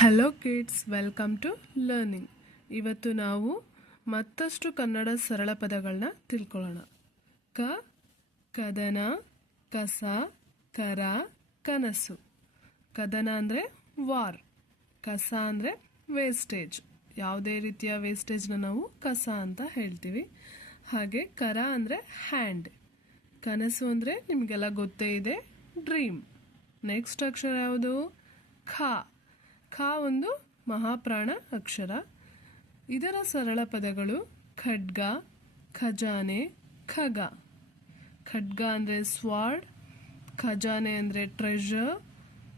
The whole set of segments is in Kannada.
Hello kids welcome to learning ಇವತ್ತು ನಾವು ಮತ್ತಷ್ಟು ಕನ್ನಡ ಸರಳ ಪದಗಳನ್ನ ತಿಳ್ಕೊಳ್ಳೋಣ. ಕ, ಕದನ, ಕಸ, ಕರ, ಕನಸು. ಕದನ ಅಂದರೆ ವಾರ್, ಕಸ ಅಂದರೆ ವೇಸ್ಟೇಜ್ ಯಾವುದೇ ರೀತಿಯ ವೇಸ್ಟೇಜ್ನ ನಾವು ಕಸ ಅಂತ ಹೇಳ್ತೀವಿ. ಹಾಗೆ ಕರ ಅಂದರೆ ಹ್ಯಾಂಡ್ ಕನಸು ಅಂದರೆ ನಿಮಗೆಲ್ಲ ಗೊತ್ತೇ ಇದೆ ಡ್ರೀಮ್ ನೆಕ್ಸ್ಟ್ ಅಕ್ಷರ ಯಾವುದು? ಖ. ಖ ಒಂದು ಮಹಾಪ್ರಾಣ ಅಕ್ಷರ. ಇದರ ಸರಳ ಪದಗಳು ಖಡ್ಗ, ಖಜಾನೆ, ಖಗ. ಖಡ್ಗ ಅಂದರೆ ಸ್ವಾರ್ಡ್, ಖಜಾನೆ ಅಂದರೆ ಟ್ರೆಷರ್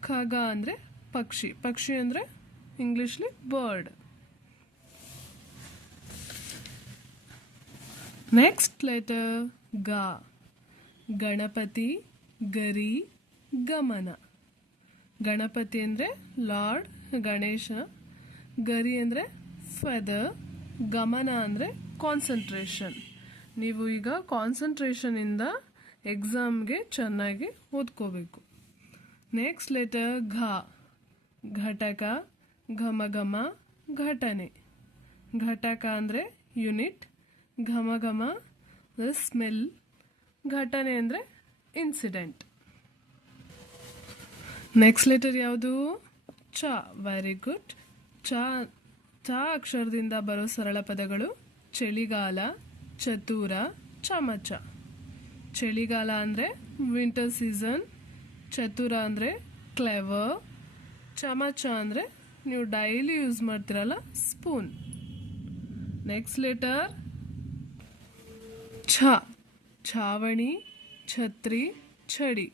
ಖಗ ಅಂದರೆ ಪಕ್ಷಿ. ಪಕ್ಷಿ ಅಂದರೆ ಇಂಗ್ಲೀಷ್ಲಿ ಬರ್ಡ್ ನೆಕ್ಸ್ಟ್ ಲೆಟರ್ ಗ. ಗಣಪತಿ, ಗರಿ, ಗಮನ. ಗಣಪತಿ ಅಂದರೆ ಲಾರ್ಡ್ ಗಣೇಶ, ಗರಿ ಅಂದರೆ ಫೆದರ್ ಗಮನ ಅಂದರೆ ಕಾನ್ಸಂಟ್ರೇಷನ್ ನೀವು ಈಗ ಕಾನ್ಸಂಟ್ರೇಷನಿಂದ ಎಕ್ಸಾಮ್ಗೆ ಚೆನ್ನಾಗಿ ಓದ್ಕೋಬೇಕು. Next letter ಘ. ಘಟಕ ಘಮ ಘಮ ಘಟನೆ. ಘಟಕ ಅಂದರೆ ಯೂನಿಟ್ ಘಮ ಘಮ ಸ್ಮೆಲ್ ಘಟನೆ ಅಂದರೆ ಇನ್ಸಿಡೆಂಟ್ ನೆಕ್ಸ್ಟ್ ಲೆಟರ್ ಯಾವುದು? ಚ ವೆರಿ ಗುಡ್ ಚ ಚ ಅಕ್ಷರದಿಂದ ಬರೋ ಸರಳ ಪದಗಳು ಚಳಿಗಾಲ, ಚತುರ, ಚಮಚ. ಚಳಿಗಾಲ ಅಂದರೆ ವಿಂಟರ್ ಸೀಸನ್ ಚತುರ ಅಂದರೆ ಕ್ಲೆವರ್ ಚಮಚ ಅಂದರೆ ನೀವು ಡೈಲಿ ಯೂಸ್ ಮಾಡ್ತಿರಲ್ಲ ಸ್ಪೂನ್ ನೆಕ್ಸ್ಟ್ ಲೆಟರ್ ಛ, ಛಾವಣಿ, ಛತ್ರಿ, ಛಡಿ.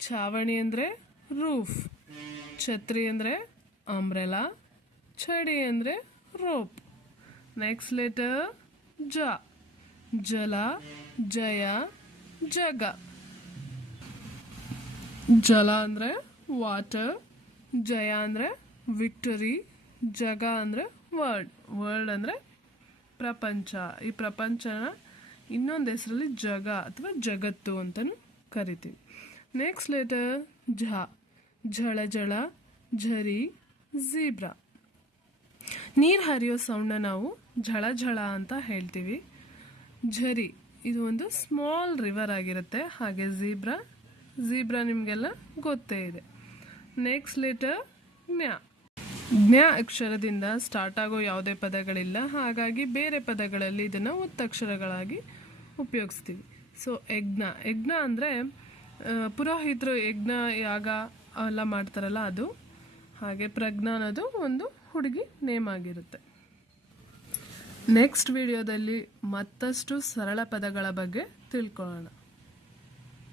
ಛಾವಣಿ ಅಂದರೆ ರೂಫ್ ಛತ್ರಿ ಅಂದರೆ ಅಂಬ್ರೆಲಾ ಛಡಿ ಅಂದರೆ ರೋಪ್ ನೆಕ್ಸ್ಟ್ ಲೆಟರ್ ಜ. ಜಲ, ಜಯ, ಜಗ. ಜಲ ಅಂದರೆ ವಾಟರ್ ಜಯ ಅಂದರೆ ವಿಕ್ಟರಿ ಜಗ ಅಂದರೆ ವರ್ಲ್ಡ್ ವರ್ಲ್ಡ್ ಅಂದರೆ ಪ್ರಪಂಚ. ಈ ಪ್ರಪಂಚನ ಇನ್ನೊಂದು ಹೆಸರಲ್ಲಿ ಜಗ ಅಥವಾ ಜಗತ್ತು ಅಂತಲೂ ಕರಿತೀವಿ. ನೆಕ್ಸ್ಟ್ ಲೆಟರ್ ಝ. ಝಳ ಝಳ ಝರಿ, ಝೀಬ್ರಾ. ನೀರು ಹರಿಯೋ ಸೌಂಡ್ನ ನಾವು ಝಳ ಝಳ ಅಂತ ಹೇಳ್ತೀವಿ. ಝರಿ, ಇದು ಒಂದು ಸ್ಮಾಲ್ ರಿವರ್ ಆಗಿರುತ್ತೆ. ಹಾಗೆ ಝೀಬ್ರಾ ಝೀಬ್ರಾ ನಿಮಗೆಲ್ಲ ಗೊತ್ತೇ ಇದೆ. ನೆಕ್ಸ್ಟ್ ಲೆಟರ್ ಜ್ಞಾ ಜ್ಞಾ ಅಕ್ಷರದಿಂದ ಸ್ಟಾರ್ಟ್ ಆಗೋ ಯಾವುದೇ ಪದಗಳಿಲ್ಲ. ಹಾಗಾಗಿ ಬೇರೆ ಪದಗಳಲ್ಲಿ ಇದನ್ನು ಒತ್ತಕ್ಷರಗಳಾಗಿ ಉಪಯೋಗಿಸ್ತೀವಿ. ಸೊ ಯಜ್ಞ ಯಜ್ಞ ಅಂದರೆ ಪುರೋಹಿತರು ಯಜ್ಞ, ಯಾಗ ಎಲ್ಲ ಮಾಡ್ತಾರಲ್ಲ ಅದು. ಹಾಗೆ ಪ್ರಜ್ಞಾ ಅನ್ನೋದು ಒಂದು ಹುಡುಗಿ ನೇಮ್ ಆಗಿರುತ್ತೆ. ನೆಕ್ಸ್ಟ್ ವಿಡಿಯೋದಲ್ಲಿ ಮತ್ತಷ್ಟು ಸರಳ ಪದಗಳ ಬಗ್ಗೆ ತಿಳ್ಕೊಳ್ಳೋಣ.